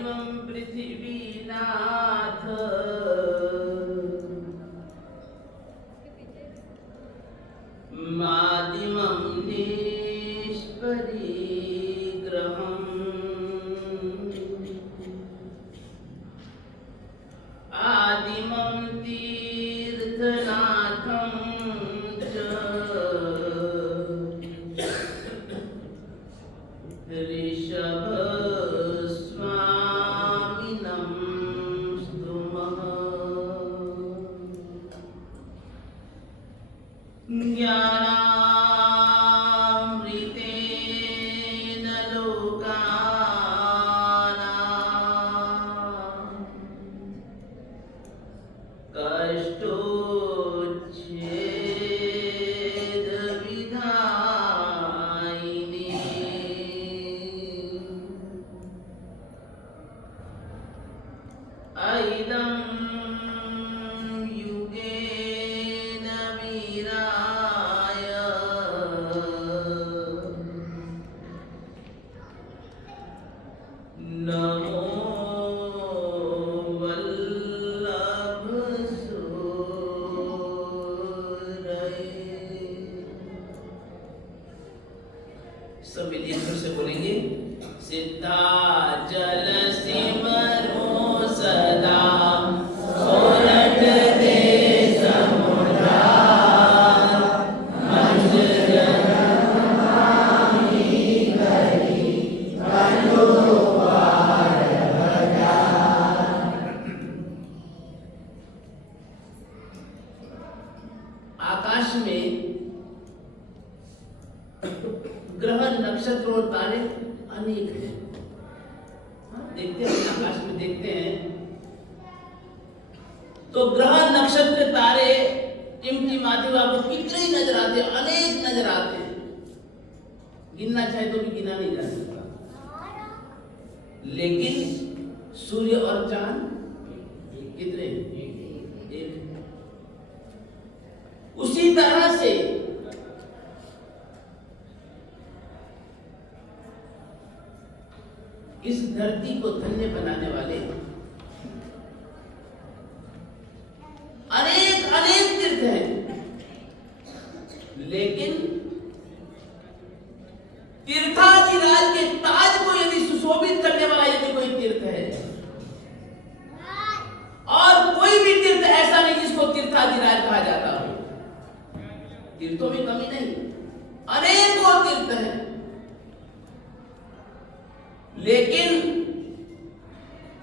आदिमं पृथिवीनाथ मादिमं निष्परिग्रहम् आदिमं तीर्थनाथं च ऋषभस्वामिनं स्तुमः। ज्ञानामृतेन लोकानां कष्टोच्छेदविधायिने ऐदं युगेन वीराय नमो वल्लभसूरये। सब मिलकर से बोलेंगे सिद्धाचल सिमरो सदा सोरठ दे समुद्रार मंजर नमामि करी अनुवार बजार। आकाश में ग्रह नक्षत्र और तारे अनेक हैं। देखते हैं आकाश में देखते हैं तो ग्रह नक्षत्र तारे टिमटिमाते हुए आपको कितने ही नजर आते हैं, अनेक नजर आते हैं, गिनना चाहे तो भी गिना नहीं जा सकता। लेकिन सूर्य और चांद कितने? एक। उसी तरह से इस धरती को धन्य बनाने वाले अनेक अनेक तीर्थ हैं, लेकिन तीर्थाधिराज के ताज को यदि सुशोभित करने वाला यदि कोई तीर्थ है, और कोई भी तीर्थ ऐसा नहीं जिसको तीर्थाधिराज कहा जाता हो। तीर्थों में कमी नहीं, अनेकों तीर्थ हैं, लेकिन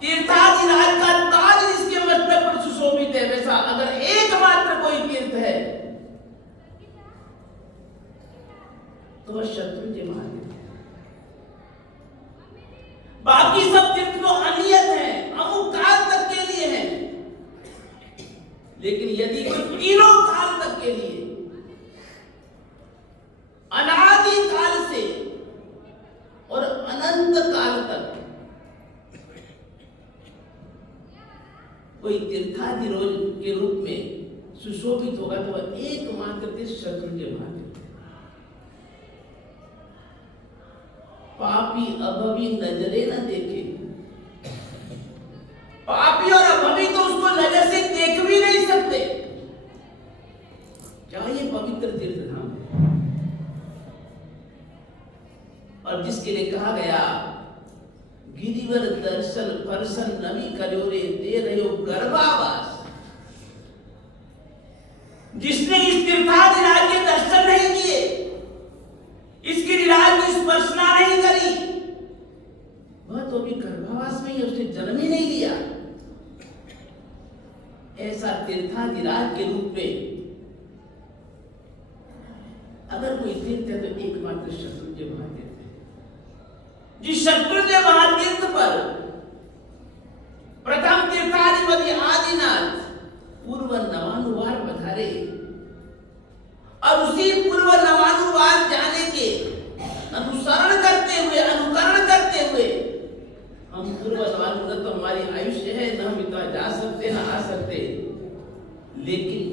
तीर्थाधिराज का ताज जिसके मस्तक पर सुशोभित है, वैसा अगर एकमात्र कोई तीर्थ है तो वह शत्रुंजय महादेव है। बाकी सब तीर्थ तो अनियत है, अमुक काल तक के लिए है, लेकिन यदि कोई तीनों काल तक के लिए अनादि काल से और अनंत काल तक कोई तीर्थाधिरोज के रूप में सुशोभित होगा तो वह एकमात्र तीर्थ शत्रुंजय महादेव। पापी अभवी नजरे न देखे, पापी और अभवी तो उसको नजर से देख भी नहीं सकते। क्या ये पवित्र तीर्थ धाम है? और जिसके लिए कहा गया गिरिवर दर्शन परसन नवी करोरे दे रहे हो गर्भावास। जिसने इस तीर्थाधिराज के दर्शन नहीं किए, इस गिरिराज की स्पर्शना नहीं करी, वह तो भी गर्भावास में ही, उसने जन्म ही नहीं लिया। ऐसा तीर्थाधिराज के रूप में अगर कोई तीर्थ है तो एकमात्र शत्रुंजय महादेव। जिस शत्रुंजय महातीर्थ पर प्रथम तीर्थाधिपति आदिनाथ पूर्व नवानुवार पधारे, और उसी पूर्व नवानुवार जाने के अनुसरण करते हुए, अनुकरण करते हुए, हम पूर्व नवानुवार तो हमारी आयुष्य है, न हम इतना जा सकते न आ सकते, लेकिन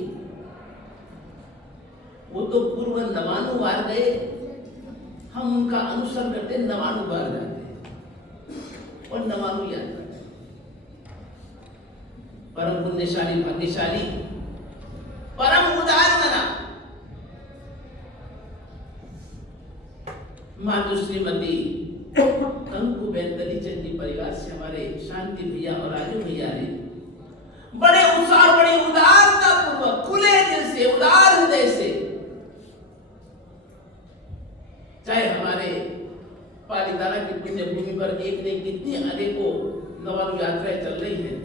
वो तो पूर्व नवानुवार गए, हम उनका अनुसरण करते नवानुवार जाते। और नवानु यात्रा परम पुण्यशाली भाग्यशाली परम उदार मना मातु श्रीमती कंकु बेंतली चंदी परिवार से हमारे शांति भैया और राजू भैया ने बड़े उत्साह बड़ी उदारता पूर्वक खुले दिल से उदार हृदय से चाहे हमारे पालीताना की पुण्य भूमि पर एक नहीं कितनी अनेकों नवानु यात्राएं चल रही हैं,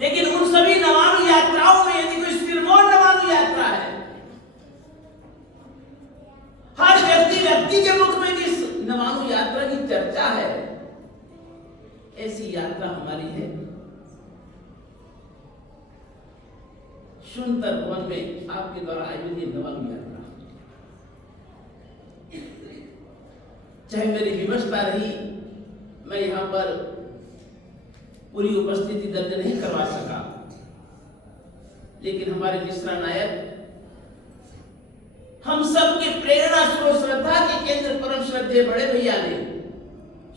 लेकिन उन सभी नवानु यात्राओं में यदि कोई सिरमौर नवानु यात्रा है, हर व्यक्ति के मुख में जिस नवानु यात्रा की चर्चा है, ऐसी यात्रा हमारी है शुनतर भवन में आपके द्वारा आयोजित नवानु यात्रा। चाहे मेरी विवशता रही, मैं यहां पर पूरी उपस्थिति दर्ज नहीं करवा सका, लेकिन हमारे मिश्रा नायक हम सबके प्रेरणा स्रोत श्रद्धा के केंद्र परम श्रद्धेय बड़े भैया ने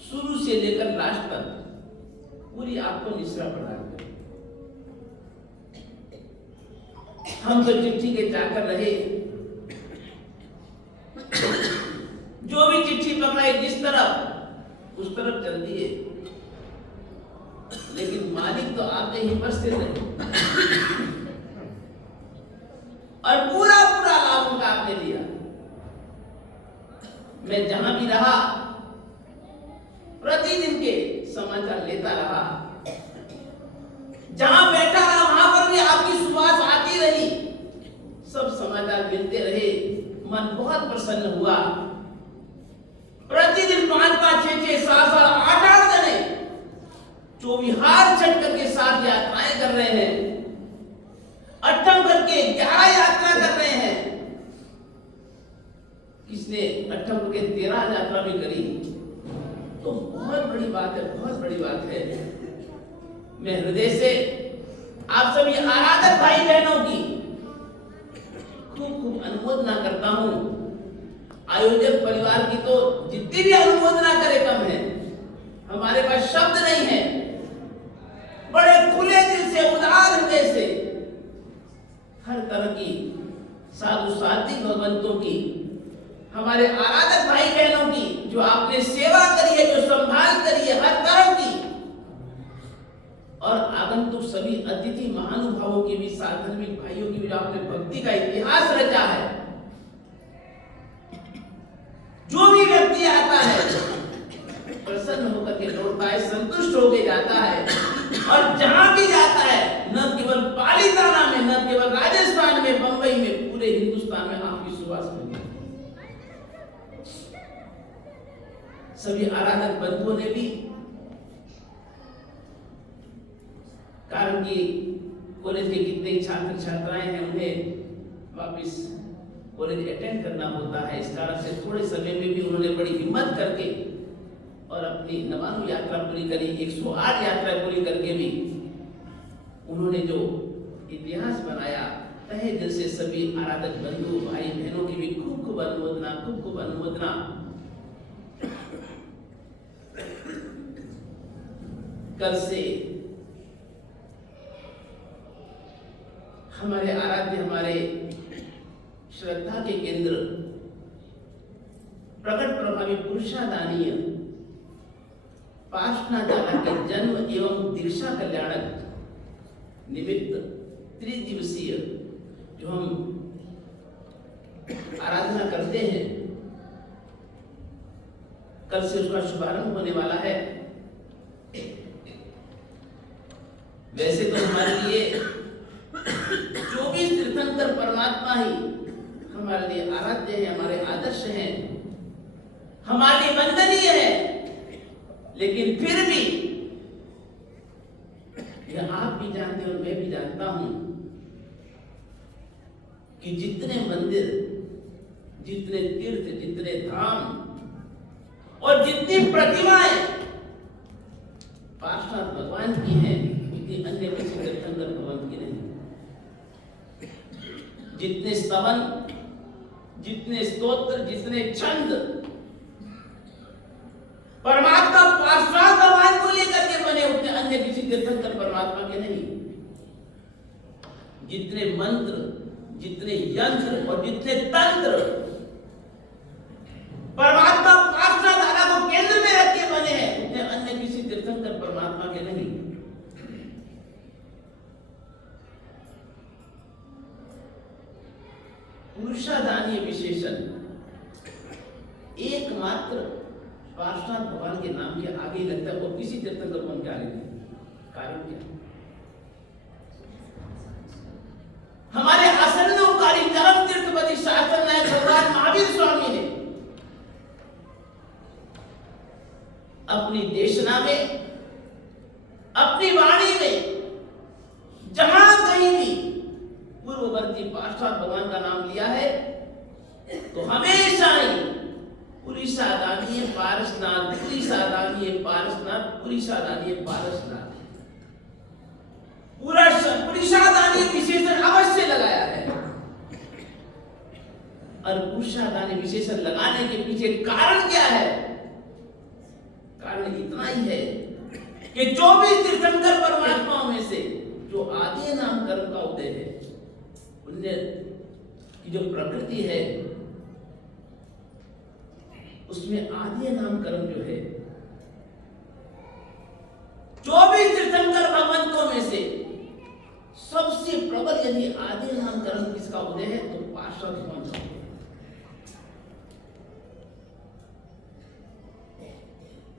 शुरू से लेकर लास्ट तक पूरी आपको निश्रा पढ़ा दी। हम तो चिट्ठी के चाकर रहे, जो भी चिट्ठी पकड़ाई जिस तरफ उस तरफ चल दिए, लेकिन मालिक तो आपके ही उपस्थित रहे और पूरा पूरा लाभ उनका आपने लिया। मैं जहां भी रहा प्रतिदिन के समाचार लेता रहा, जहां बैठा रहा वहां पर भी आपकी सुवास आती रही, सब समाचार मिलते रहे, मन बहुत प्रसन्न हुआ। प्रतिदिन 5-5, 6-6, 7-7, 8-8 जने चौविहार चढ़ करके 7 यात्राएं कर रहे हैं, अट्ठम करके 11 यात्रा कर रहे हैं, किसने अट्ठम करके 13 यात्रा भी करी। तो बहुत बड़ी बात है, बहुत बड़ी बात है। मैं हृदय से आप सभी आराधक भाई बहनों की खूब खूब अनुमोदना करता हूं। आयोजक परिवार की तो जितनी भी अनुमोदना करे कम है, हमारे पास शब्द नहीं है। बड़े खुले दिल से उदार हृदय से हर तरह की साधु सात्विक भगवंतों की, हमारे आराधक भाई बहनों की जो आपने सेवा करी है, जो संभाल करी है हर तरह की, और आगंतुक सभी अतिथि महानुभावों की भी, साधर्मिक भाइयों की भी जो आपने भक्ति का इतिहास रचा है। जो भी व्यक्ति आता है प्रसन्न होकर के लौटता है, संतुष्ट होकर जाता है, और जहां भी जाता है न केवल पालीताना में, न केवल राजस्थान में, बंबई में, पूरे हिंदुस्तान में आपकी सुवास बनी। सभी आराधक बंधुओं ने भी, कारण कि कॉलेज के कितने छात्र छात्राएं हैं, उन्हें वापस कॉलेज अटेंड करना होता है, इस कारण से थोड़े समय में भी उन्होंने बड़ी हिम्मत करके और अपनी नवानु यात्रा पूरी करी। 108 यात्रा पूरी करके भी उन्होंने जो इतिहास बनाया, तहे दिल से सभी आराधक बंधु भाई बहनों की भी खूब खूब अनुमोदना, खूब खूब अनुमोदना। कल से हमारे आराध्य, हमारे श्रद्धा के केंद्र, प्रकट प्रभावी पुरुषादानीय पार्श्वनाथ के जन्म एवं दीक्षा कल्याणक निमित्त त्रिदिवसीय जो हम आराधना करते हैं, कल से उसका शुभारंभ होने वाला है। वैसे तो हमारे लिए 24 तीर्थंकर परमात्मा ही हमारे लिए आराध्य है, हमारे आदर्श हैं, हमारे लिए वंदनीय है, लेकिन फिर भी यह आप भी जानते हैं और मैं भी जानता हूं कि जितने मंदिर, जितने तीर्थ, जितने धाम और जितनी प्रतिमाएं पार्श्वनाथ भगवान की हैं, उतनी अन्य किसी तीर्थंकर भगवान की नहीं। जितने स्तवन, जितने स्तोत्र, जितने छंद परमात्मा पार्श्वनाथ भगवान को लेकर के बने, उतने अन्य किसी तीर्थंकर परमात्मा के नहीं। जितने मंत्र, जितने यंत्र और जितने तंत्र परमात्मा पार्श्वनाथ दादा को केंद्र में रख के बने हैं, उतने अन्य किसी तीर्थंकर परमात्मा के नहीं। पुरुषादानीय विशेषण एकमात्र पार्श्वनाथ भगवान के नाम के आगे लगता है, वो किसी तीर्थंकर को उनके आगे नहीं। कारण क्या? हमारे आसन्नोपकारी चरम तीर्थपति शास्त्र नायक भगवान महावीर स्वामी ने अपनी देशना में, अपनी वाणी में जहां कहीं भी पूर्ववर्ती पार्श्वनाथ भगवान का नाम लिया है तो हमेशा ही पुरीसादानीय पारसनाथ, पुरीसादानीय पारसनाथ, पुरीसादानीय पारसनाथ, पुरीसादानीय विशेषण अवश्य लगाया है। और पुरीसादानीय विशेषण लगाने के पीछे कारण क्या है? कारण इतना ही है कि जो भी तीर्थंकर परमात्माओं में से जो आदि नाम कर्म का उदय है, पुण्य की जो प्रकृति है, उसमें आदि नाम कर्म जो है, जो भी तीर्थंकर भगवंतों में से सबसे प्रबल यदि आदि नाम कर्म किसका उदय है तो पार्श्वनाथ भगवान का उदय।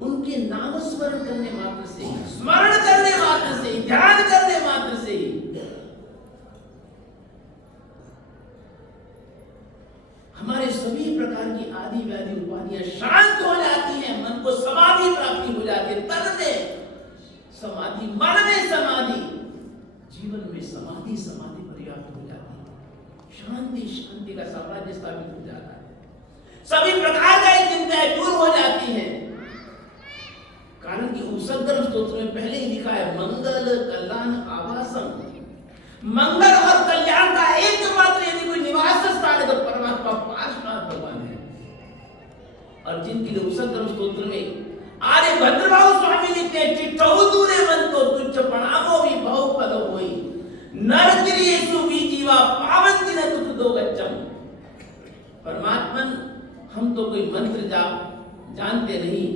उनके नाम स्मरण करने मात्र से ही, स्मरण करने मात्र से ही, ध्यान करने मात्र से ही हमारे सभी प्रकार की आदि व्याधि उपाधियां शांत हो जाती हैं, मन को समाधि प्राप्ति हो जाती है। तन में समाधि, मन में समाधि, जीवन में समाधि, समाधि पर्याप्त हो जाती है। शांति, शांति का साम्राज्य स्थापित हो जाता है। सभी प्रकार की चिंताएं दूर हो जाती हैं। कारण कि उपसर्ग स्तोत्र में पहले ही लिखा है मंगल कल्याण आवासम। मंगल और कल्याण का एकमात्र यदि कोई निवास स्थान है तो परमात्मा पार्श्वनाथ भगवान है। और जिनके लिए उपसर्ग स्तोत्र में आर्य भद्रभाव स्वामी लिखते हैं, चिट्ठहु दूरे मन तो तुच्छ प्रणामो भी बहु फल होई, नर क्रियेषु भी जीवा पावन्ति न दुख दो गच्चम। परमात्मन, हम तो कोई मंत्र जाप जानते नहीं,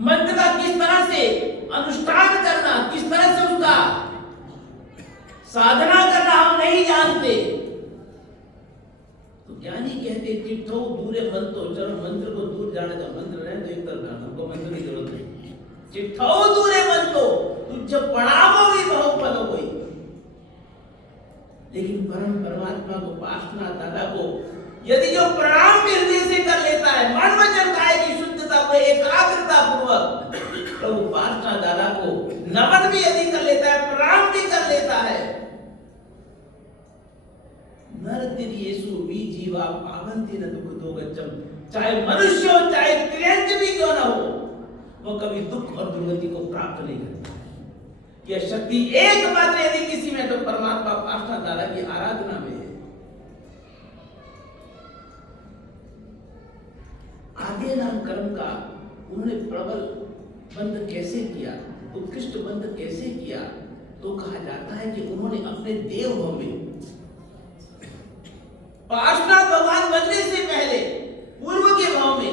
मंत्र का किस तरह से अनुष्ठान करना, किस तरह से उसका साधना करना हम नहीं जानते। तो ज्ञानी कहते चिट्ठो दूरे मन तो, चलो मंत्र को दूर जाने दो, मंत्र रहे तो एक तरफ जाना, हमको मंत्र की जरूरत नहीं। चिट्ठो दूरे मन तो तुझ प्रणामो भी बहु फल होई। लेकिन परम परमात्मा को, पार्श्वनाथ दादा को यदि जो प्रणाम भी हृदय से कर लेता है, मन वचन काया की शुद्धता को एकाग्रता पूर्वक प्रभु पार्श्वनाथ दादा को नमन भी यदि कर लेता है, प्रणाम भी कर लेता है, नर तिर्येषु भी जीवा पावन्ति न दुख दो गच्चम। चाहे मनुष्य हो, चाहे त्रियंच भी क्यों ना हो, वो कभी दुख और दुर्गति को प्राप्त नहीं करता। यह शक्ति एकमात्र यदि किसी में तो परमात्मा पार्श्वनाथ दादा की आराधना में है। आगे नाम कर्म का उन्होंने प्रबल बंध कैसे किया, उत्कृष्ट बंध कैसे किया, तो कहा जाता है कि उन्होंने अपने देवभव में पार्श्वनाथ भगवान बनने से पहले पूर्व के भाव में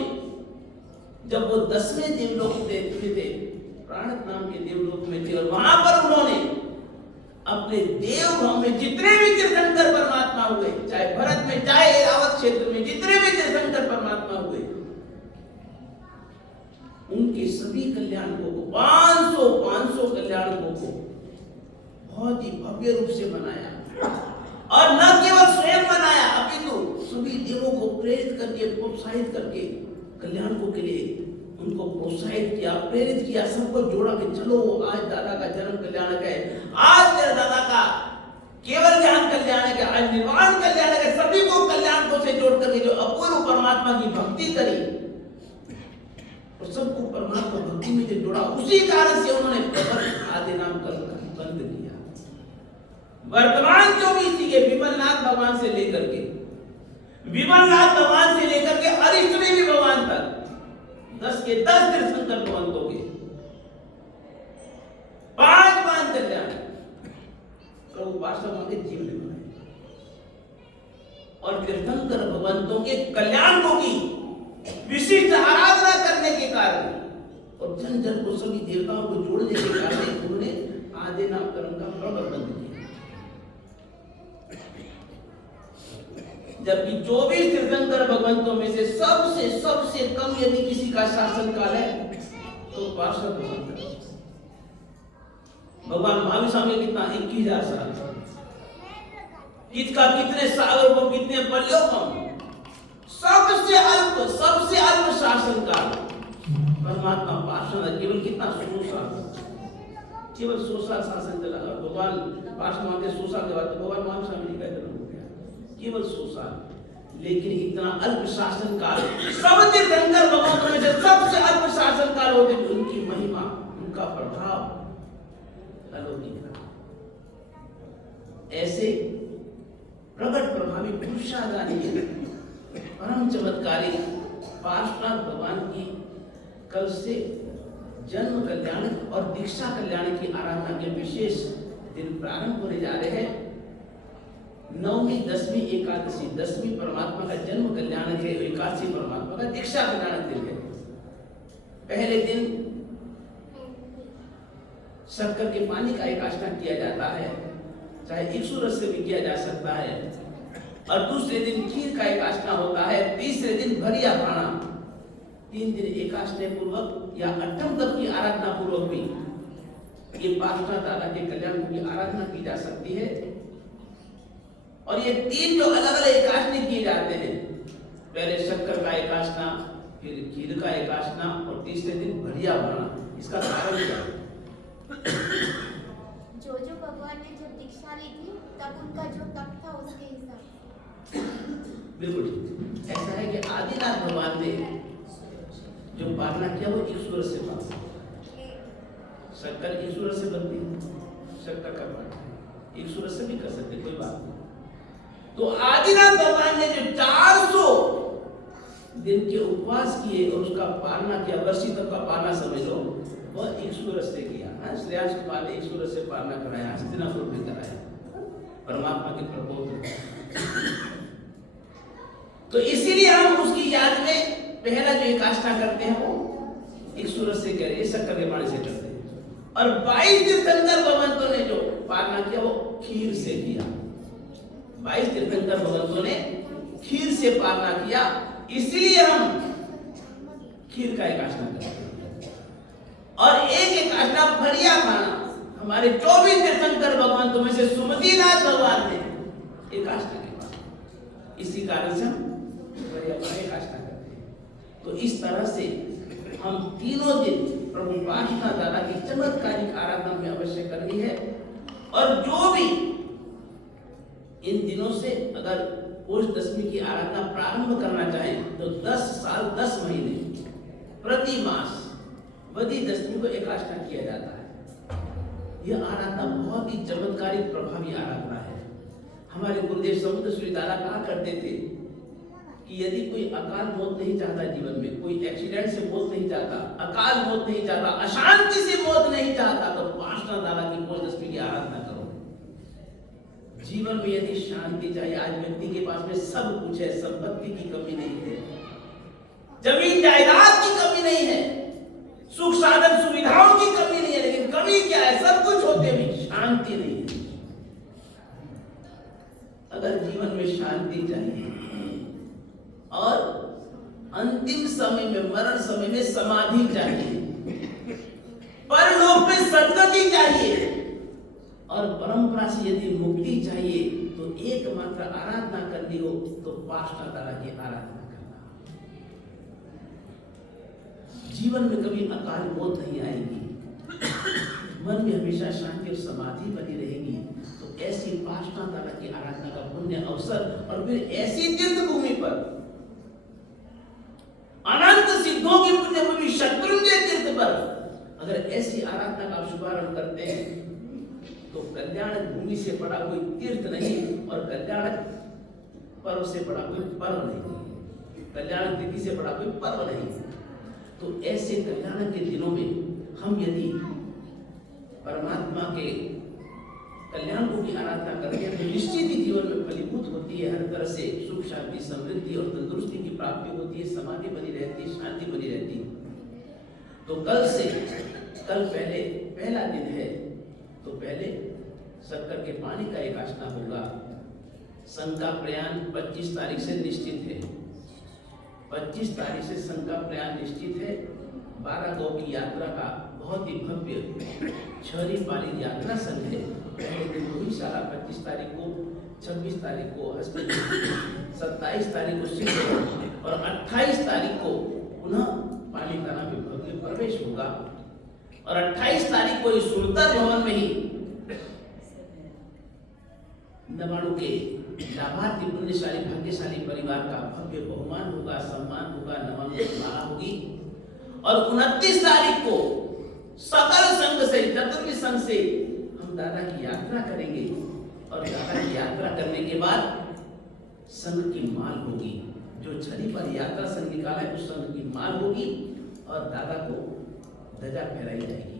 जब वो 10वें देवलोक में थे, प्राणत नाम के देवलोक में थे, और वहां पर उन्होंने अपने देवभव में जितने भी तीर्थंकर परमात्मा हुए, चाहे भरत में, चाहे ऐरावत क्षेत्र में जितने भी तीर्थंकर परमात्मा हुए, उनके सभी कल्याणकों को 500 कल्याणकों को बहुत ही भव्य रूप से मनाया। और न केवल स्वयं मनाया, अपितु सभी देवों को प्रेरित करके, प्रोत्साहित करके कल्याणकों के लिए उनको प्रोत्साहित किया, प्रेरित किया, सबको जोड़ा कि चलो आज दादा का जन्म कल्याणक है, आज तेरा दादा का केवल ज्ञान कल्याणक है, आज निर्वाण कल्याणक है। सभी को कल्याणकों से जोड़ करके जो अपूर्व परमात्मा की भक्ति करी और सबको परमात्मा भक्ति में जो जोड़ा, उसी कारण से उन्होंने आदि नाम कर्म बंद किया। वर्तमान जो भी थी विमलनाथ भगवान से लेकर के, विमलनाथ भगवान से लेकर के अरिष्टदेवी भगवान तक 10 के 10 तीर्थंकर भगवंतों के 5 कल्याण प्रभु पार्षद के जीवन में बनाए और तीर्थंकर भगवंतों के कल्याण को की विशिष्ट आराधना करने के कारण और जन जन को सभी देवताओं को जोड़ने के कारण उन्होंने आदि नामकरण का प्रवर्तन किया। जबकि 24 तीर्थंकर भगवंतों में से सबसे कम यदि किसी का शासन काल है तो पार्षद भगवंत भगवान महावीर स्वामी कितना 21,000 साल किसका कितने सालों को कितने पल्यों कम सबसे अल्प शासन काल परमात्मा पार्षद केवल कितना 100 साल केवल 100 साल शासन चला। भगवान पार्षद के 100 साल के बाद भगवान महावीर स्वामी का जन्म हो गया केवल 100 साल। लेकिन इतना अल्प शासन काल सब तीर्थंकर भगवंतों में से सबसे अल्प शासन काल होते उनकी महिमा उनका प्रभाव अलौकिक था। ऐसे प्रगट प्रभावी पुरुषादानी परम चमत्कारी पार्षद भगवान की कल से जन्म कल्याण और दीक्षा कल्याण की आराधना के विशेष दिन प्रारंभ होने जा रहे हैं। 9वीं 10वीं एकादशी 10वीं परमात्मा का जन्म कल्याण है, एकादशी परमात्मा का दीक्षा कल्याण दिन है। पहले दिन शक्कर के पानी का एकादशी किया जाता है, चाहे इक्षु रस से भी किया जा सकता है, और दूसरे दिन खीर का एकादशी होता है, तीसरे दिन भरिया खाना। 3 दिन एकादशी पूर्वक या अष्टम तक की आराधना पूर्वक भी ये पार्षद दादा के कल्याण की आराधना की जा सकती है। और ये 3 जो अलग अलग एकादशी किए जाते हैं, पहले शक्कर का एकादशी, फिर खीर का एकादशी और तीसरे दिन भरिया खाना। इसका कारण क्या है? जो भगवान ने जब दीक्षा ली थी तब उनका जो तप था उसके हिसाब से। बिल्कुल ऐसा है कि आदिनाथ भगवान ने जो पालना किया वो ईश्वर से पाला। शक्कर ईश्वर से बनती है, शक्कर का पाठ ईश्वर से भी कर सकते, कोई बात नहीं। तो आदिनाथ भगवान ने जो 400 दिन के उपवास किए और उसका पालना किया, वर्षी तक का पालना समझ लो, वह ईश्वर से किया। श्रेयांश कुमार ने ईश्वर से पालना कराया, हस्तिनापुर में कराया परमात्मा के प्रबोध। तो इसीलिए हम उसकी याद में पहला जो एकादशी करते हैं वो ईश्वर से कह रहे, शक्कर के पानी से करते हैं। और 22 तीर्थंकर भगवंतों ने जो पालना किया वो खीर से किया। 22 तीर्थंकर भगवंतों ने खीर से पालना किया, इसलिए हम खीर का एकादशी करते हैं। और एक एकादशी भरिया खाना हमारे 24 तीर्थंकर भगवंतों में से सुमतिनाथ भगवान ने एकादशी किया। इसी कारण से हम भरिया खाना एकादशी करते हैं। तो इस तरह से हम तीनों दिन प्रभु पार्षद दादा की चमत्कारिक आराधना में अवश्य करनी है। और जो भी इन दिनों से अगर पुरुष दशमी की आराधना प्रारंभ करना चाहे तो 10 साल 10 महीने प्रति मास वदी दशमी को एकादशी किया जाता है। यह आराधना बहुत ही चमत्कारिक प्रभावी आराधना है। हमारे गुरुदेव समुद्र श्री दादा कहा करते थे कि यदि कोई अकाल मौत नहीं चाहता, जीवन में कोई एक्सीडेंट से मौत नहीं चाहता, अकाल मौत नहीं चाहता, अशांति से मौत नहीं चाहता, तो पार्षद दादा की दशमी की आराधना करो। जीवन में यदि शांति चाहिए, आज व्यक्ति के पास में सब कुछ है, संपत्ति की कमी नहीं है, जमीन जायदाद की कमी नहीं है, सुख साधन सुविधाओं की कमी नहीं है, लेकिन कमी क्या है? सब कुछ होते भी शांति नहीं है। अगर जीवन में शांति चाहिए और अंतिम समय में, मरण समय में समाधि चाहिए, परलोक में सद्गति चाहिए और परंपरा से यदि मुक्ति चाहिए, तो एकमात्र आराधना करनी हो तो पार्षद दादा की आराधना करना। जीवन में कभी अकाल मौत नहीं आएगी, मन में हमेशा शांति और समाधि बनी रहेगी। तो ऐसी पार्षद दादा की आराधना का पुण्य अवसर और फिर ऐसी तीर्थ भूमि पर, अनंत सिद्धों की पुण्य भूमि शत्रुंजय तीर्थ पर अगर ऐसी आराधना का शुभारंभ करते हैं तो कल्याण भूमि से बड़ा कोई तीर्थ नहीं और कल्याण पर्व से बड़ा कोई पर्व नहीं, कल्याण तिथि से बड़ा कोई पर्व नहीं। तो ऐसे कल्याण के दिनों में हम यदि परमात्मा के कल्याण को की आराधना करते हैं तो निश्चित ही जीवन में फलीभूत होती है, हर तरह से सुख शांति समृद्धि और तंदुरुस्ती की प्राप्ति होती है, समाधि बनी रहती है, शांति बनी रहती है। तो कल पहला दिन है, तो पहले शक्कर के पानी का एक आसना होगा। संघ का प्रयाण 25 तारीख से निश्चित है, 25 तारीख से संघ का प्रयाण निश्चित है। 12 गौ की यात्रा का बहुत ही भव्य छहरी पाली यात्रा संघ है। पहले दिन गौशाला 25 तारीख को, 26 तारीख को हस्त, 27 तारीख को सिद्ध और 28 तारीख को पुनः पालीताना में भव्य प्रवेश होगा। और 28 तारीख को इस सुरतर भवन में ही नवाणु के लाभार्थी पुण्यशाली भाग्यशाली परिवार का भव्य बहुमान होगा, सम्मान होगा, नवाणु की माला होगी। और 29 तारीख को सकल संघ से, चतुर्थ संघ से हम दादा की यात्रा करेंगे। और दादा की यात्रा करने के बाद संघ की माल होगी, जो छड़ी पर यात्रा संघ निकाला है उस संघ की माल होगी और दादा को ध्वजा फहराई जाएगी।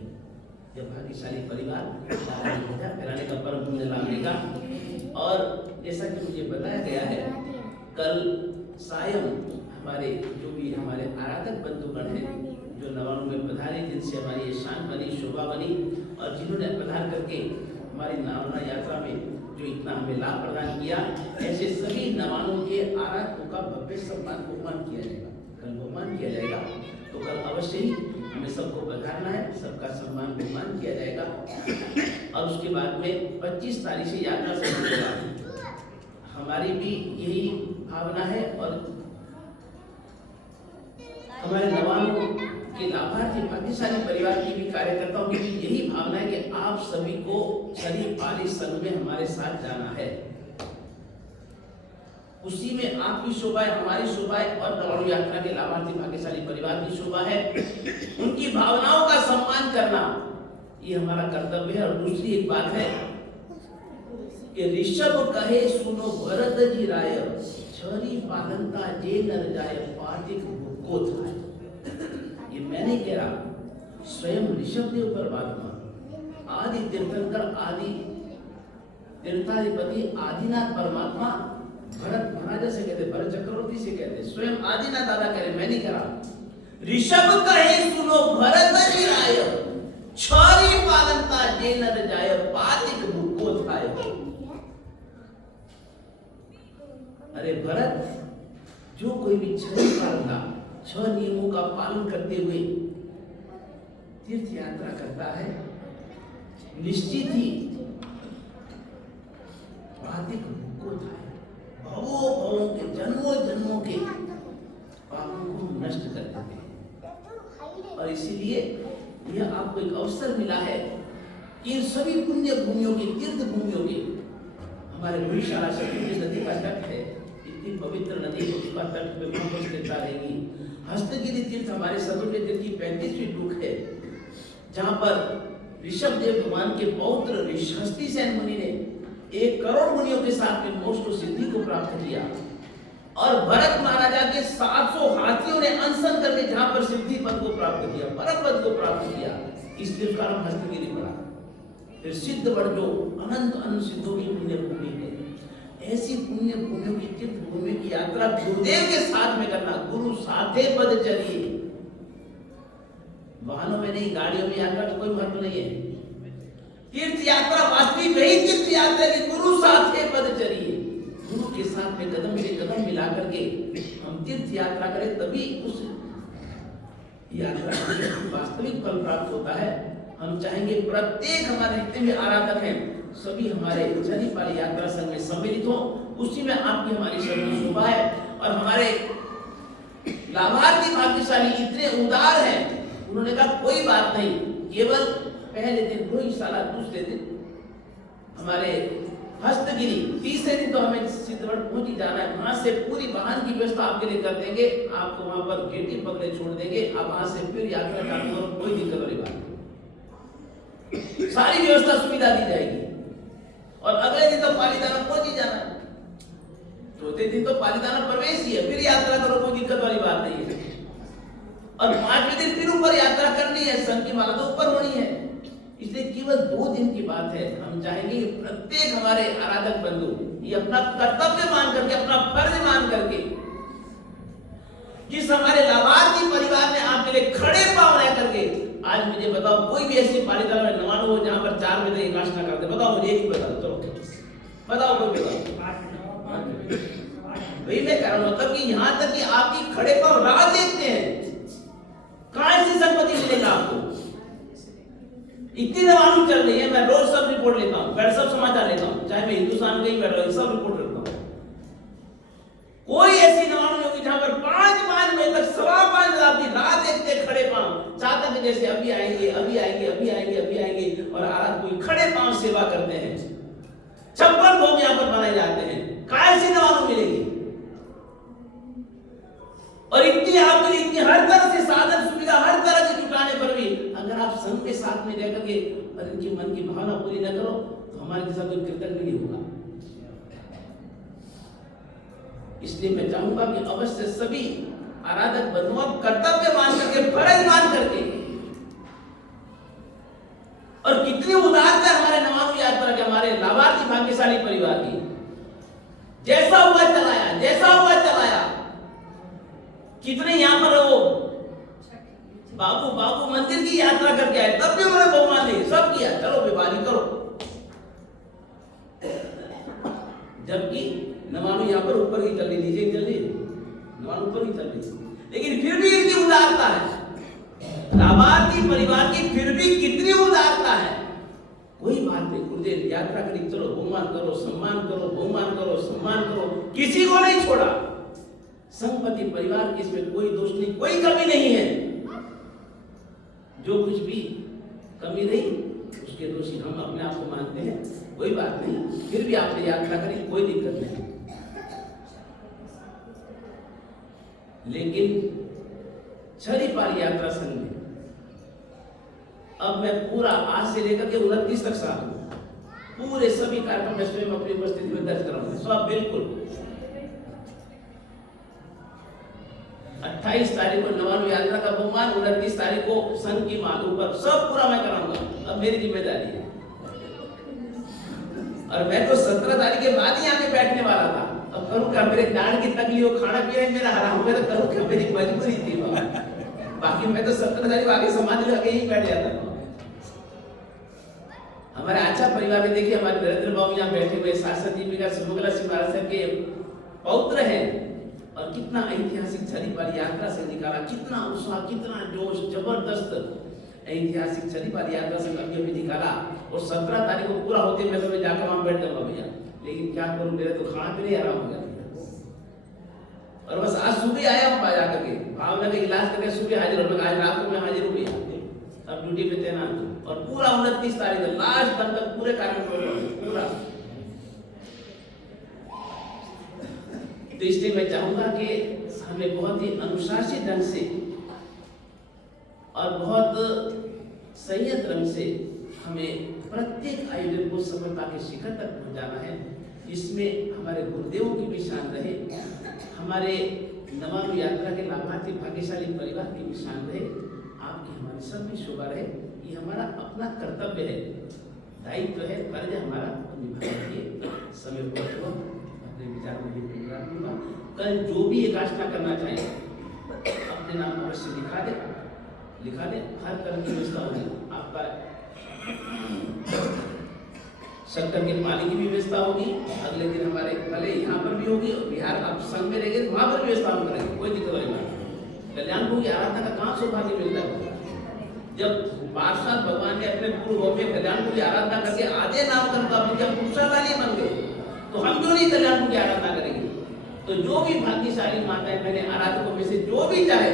जब भाग्यशाली परिवार दादा की ध्वजा फहराने का परम पुण्य लाभ लेगा। और जैसा कि मुझे बताया गया है, कल सायं हमारे जो भी हमारे आराधक बंधुगण हैं जो नवाणु में पधारे, जिनसे हमारी ये शान बनी, शोभा बनी और जिन्होंने पधार करके हमारी नवाणु यात्रा में जो इतना हमें लाभ प्रदान किया, ऐसे सभी नवाणु के आराधकों का भव्य सम्मान बहुमान किया जाएगा। कल बहुमान किया जाएगा, तो कल अवश्य ही हमें सबको पधारना है, सबका सम्मान बहुमान किया जाएगा। और उसके बाद में 25 तारीख से यात्रा शुरू होगा। हमारी भी यही भावना है और हमारे नवाणु के लाभार्थी भाग्यशाली परिवार की भी कार्यकर्ताओं की भी यही भावना है कि आप सभी को छड़ी पाली संघ में हमारे साथ जाना है। उसी में आपकी शोभा है, हमारी शोभा है और नवाणु यात्रा के लाभार्थी भाग्यशाली परिवार की शोभा है। उनकी भावनाओं का सम्मान करना ये हमारा कर्तव्य है। और दूसरी एक बात है कि ऋषभ कहे सुनो भरत जी राय, छड़ी पालनता जे नर जाय, पाटिक भुक्को थाय। ये मैं नहीं कह रहा, स्वयं ऋषभ देव परमात्मा आदि तीर्थंकर आदि तीर्थाधिपति आदिनाथ परमात्मा भरत महाराजा से कहते, भरत चक्रवर्ती से कहते, स्वयं आदिनाथ दादा कह रहे, मैं नहीं कह रहा। ऋषभ कहे सुनो भरत जी राय, छड़ी पालनता जे नर जाय, पाटिक भुक्को थाय। अरे भरत, जो कोई भी छड़ी पालता, 6 नियमों का पालन करते हुए तीर्थ यात्रा करता है, निश्चित ही पातिक भुक्को थाय, भवों के जन्मों जन्मों के पापों को नष्ट कर देते हैं। और इसीलिए यह आपको एक अवसर मिला है कि इन सभी पुण्य भूमियों के, तीर्थ भूमियों के, हमारे गौशाला शक्ति नदी का तट है, इतनी पवित्र नदी को उसका तट पे वापस देता रहेगी। हस्तगिरी तीर्थ हमारे सदुर के तीर्थ की 35वीं टूक है, जहां पर ऋषभ देव भगवान के पौत्र हस्तिसेन मुनि ने 1 करोड़ मुनियों के साथ में मोक्ष को सिद्धि को प्राप्त किया। और भरत महाराजा के 700 हाथियों ने अनशन करके जहां पर सिद्धि पद को प्राप्त किया, परम पद को प्राप्त किया, इसलिए उसका नाम हस्तगिरी पड़ा। फिर सिद्ध बढ़ जो अनंत सिद्धों की पुण्य भूमि है। ऐसी पुण्य भूमियों की, तीर्थ भूमि की यात्रा गुरुदेव के साथ में करना, गुरु साथे पद चलिए। वाहनों में नहीं, गाड़ियों में यात्रा का कोई महत्व नहीं है। तीर्थ यात्रा वास्तविक वही तीर्थ यात्रा की गुरु साथे पद चलिए। गुरु के साथ में कदम से कदम मिला करके हम तीर्थ यात्रा करें, तभी उस यात्रा को वास्तविक फल प्राप्त होता है। हम चाहेंगे प्रत्येक हमारे जितने भी आराधक हैं सभी हमारे छड़ी पाली यात्रा संघ में सम्मिलित हो, उसी में आपकी हमारी सभी शोभा है। और हमारे लाभार्थी भाग्यशाली इतने उदार हैं, उन्होंने कहा कोई बात नहीं, केवल पहले दिन गौशाला, दूसरे दिन हमारे हस्तगिरी, तीसरे दिन तो हमें सिद्धवड़ पहुंच ही जाना है। वहां से पूरी वाहन की व्यवस्था आपके लिए कर देंगे, आपको वहां पर गेटी पकड़े छोड़ देंगे, आप वहां से फिर यात्रा चालू करो, कोई दिक्कत वाली बात नहीं, सारी व्यवस्था सुविधा दी जाएगी। और अगले दिन तो पालीताना पहुंच ही जाना, चौथे दिन तो पालीताना प्रवेश ही है, फिर यात्रा करो, कोई दिक्कत वाली बात नहीं है। और 5वें दिन फिर ऊपर यात्रा करनी है, संघ की माला तो ऊपर होनी है। इसलिए केवल 2 दिन की बात है। हम चाहेंगे कि प्रत्येक हमारे आराधक बंधु ये अपना कर्तव्य मान करके, अपना फर्ज मान करके, जिस हमारे लाभार्थी परिवार ने आपके लिए खड़े पांव रह करके, आज मुझे बताओ कोई भी ऐसी पालिका में नवानो हो जहां पर 4 बजे तक एकादशी करते, बताओ मुझे एक ही बताओ, चलो बताओ कोई बताओ। वही मैं कह रहा हूं, मतलब कि यहां तक कि आपकी खड़े पांव राह देखते हैं, कहां से संपत्ति मिलेगा आपको? इतनी नवानु चल रही है, मैं रोज सब रिपोर्ट लेता हूं, बैठ सब समाचार लेता हूं, चाहे मैं हिंदुस्तान कहीं बैठ रहा हूं, सब रिपोर्ट लेता हूं। कोई ऐसी नवानु नहीं होगी जहां पर 5 बजे तक, 5:15 रात की राह देखते खड़े पांव, चाहता कि जैसे अभी आएंगे, अभी आएंगे, अभी आएंगे, अभी आएंगे, और आराध कोई खड़े पांव सेवा करते हैं। 56 भोग यहां पर बनाए जाते हैं, कहां से नवानु मिलेगी? और इतनी आपके लिए इतनी हर तरह से साधन सुविधा हर तरह के जुटाने पर भी अगर आप संघ के साथ में रह करके और इनकी मन की भावना पूरी न करो तो हमारे जैसा कोई कीर्तन भी नहीं होगा। इसलिए मैं चाहूंगा कि अवश्य सभी आराधक बंधुओं कर्तव्य मान करके, फर्ज मान करके, और कितनी उदारता हमारे नवानु यात्रा के, हमारे लाभार्थी भाग्यशाली परिवार की, जैसा हुआ चलाया, जैसा हुआ चलाया। कितने यहाँ पर वो बाबू मंदिर की यात्रा करके आए, तब भी उन्होंने बहुमान दी, सब किया, चलो विवादी करो, जबकि नवानु यहाँ पर ऊपर ही चल रही, नीचे चल रही, नवानु ऊपर ही चल रही, लेकिन फिर भी इतनी उदारता है लाभार्थी परिवार की, फिर भी कितनी उदारता है। कोई बात नहीं, गुरुदेव यात्रा करी, चलो बहुमान करो, सम्मान करो, बहुमान करो, सम्मान करो, किसी को नहीं छोड़ा। संपत्ति परिवार की इसमें कोई दोष नहीं, कोई कमी नहीं है। जो कुछ भी कमी रही उसके दोषी हम अपने आप को मानते हैं, कोई बात नहीं, फिर भी आपने यात्रा करी, कोई दिक्कत नहीं। लेकिन छरीपाल यात्रा संघ में अब मैं पूरा आज से लेकर के 29 तक साथ हूं, पूरे सभी कार्यक्रम में स्वयं अपनी उपस्थिति में दर्ज कराऊंगा, सब बिल्कुल। 28 तारीख को नवानु यात्रा का बहुमान, 29 तारीख को संघ की माधु पर, सब पूरा मैं कराऊंगा, अब मेरी जिम्मेदारी है। और मैं तो 17 तारीख के बाद ही यहाँ पे बैठने वाला था, अब करूँ क्या? मेरे डांड की तकलीफ हो, खाना पीना मेरा हराम, मैं तो करूँ क्या? मेरी मजबूरी थी बाकी मैं तो 17 तारीख आगे समाधि लगे ही बैठ जाता। हमारे आचार्य परिवार में देखिए, हमारे नरेंद्र बाबू यहाँ बैठे हुए शासक दीपिका सुमंगला सिंह महाराज के पौत्र हैं, और कितना ऐतिहासिक छरीपाल यात्रा से निकाला, कितना उत्साह, कितना जोश, जबरदस्त ऐतिहासिक छरीपाल यात्रा से कभी अभी निकाला। और 17 तारीख को पूरा होते मैं तो जाकर वहां बैठ जाऊंगा भैया, लेकिन क्या करूं, मेरे तो खाना पीने आराम हो गया। और बस आज सुबह आया हूं बाजार करके, भावना का इलाज करके सुबह हाजिर हो, आज रात को मैं हाजिर हो गया, अब ड्यूटी पे तैनात, और पूरा 29 तारीख लास्ट तक पूरे कार्यक्रम पूरा। तो इसलिए मैं चाहूंगा कि हमें बहुत ही अनुशासित ढंग से और बहुत संयत ढंग से हमें प्रत्येक आयोजन को सफलता के शिखर तक पहुंचाना है। इसमें हमारे गुरुदेवों की भी शान रहे, हमारे नवानु यात्रा के लाभार्थी भाग्यशाली परिवार की भी शान रहे, आपकी हमारी सब भी शोभा रहे। ये हमारा अपना कर्तव्य है, दायित्व है, फर्ज है हमारा, निभाइए। समय पर अपने विचार में पूरा दूंगा। कल जो भी एकादशी करना चाहे अपने नाम अवश्य लिखा दे, हर तरह की व्यवस्था होगी। आपका शक्कर के पानी की भी व्यवस्था होगी, अगले दिन हमारे भले यहाँ पर भी होगी, और बिहार आप संघ में रहेंगे वहां पर भी व्यवस्था हम करेंगे, कोई दिक्कत वाली बात नहीं। कल्याण भोग की आराधना का कहाँ सौभाग्य मिलता है? जब पार्षद भगवान ने अपने पूर्व में कल्याण भोग की आराधना करके आधे नाम करता, जब पुरुषार्थी बन गए, तो हम क्यों नहीं कल्याण भोग की आराधना करेंगे? तो जो भी भाग्यशाली माताएं बहने आराधकों में से जो भी चाहे,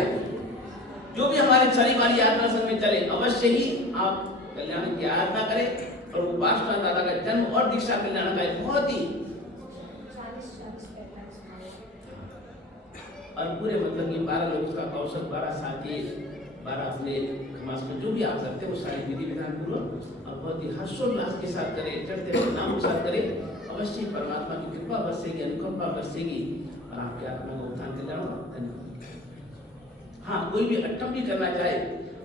जो भी हमारे छरीपाल यात्रा संघ में चले, अवश्य ही आप कल्याण की आराधना करें। और उपासना दादा का जन्म और दीक्षा कल्याण का बहुत ही और पूरे मतलब कि 12 लोगों का कौशल, 12 साथी, 12 अपने समाज में जो भी आप करते हैं वो सारी विधि विधान पूर्वक और बहुत ही हर्षोल्लास के साथ करें, चढ़ते हुए नाम के साथ करें। अवश्य परमात्मा की कृपा बरसेगी, अनुकंपा बरसेगी और आपके आत्मा को उत्थान कल्याण होगा। धन्यवाद। हाँ, कोई भी अट्ठम भी करना चाहे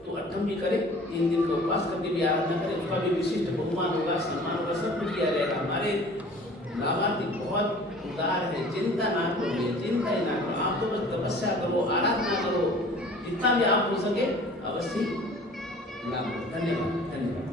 तो अट्ठम भी करे, 3 दिन का उपवास करके भी आराधना करे, उसका भी विशिष्ट बहुमान होगा, सम्मान होगा, सब कुछ किया जाएगा। हमारे लाभार्थी बहुत उदार है, चिंता ना करो, चिंता ही ना करो, आप तो बस तपस्या करो, आराधना करो, जितना भी आप हो सके अवश्य लाभ। धन्यवाद, धन्यवाद।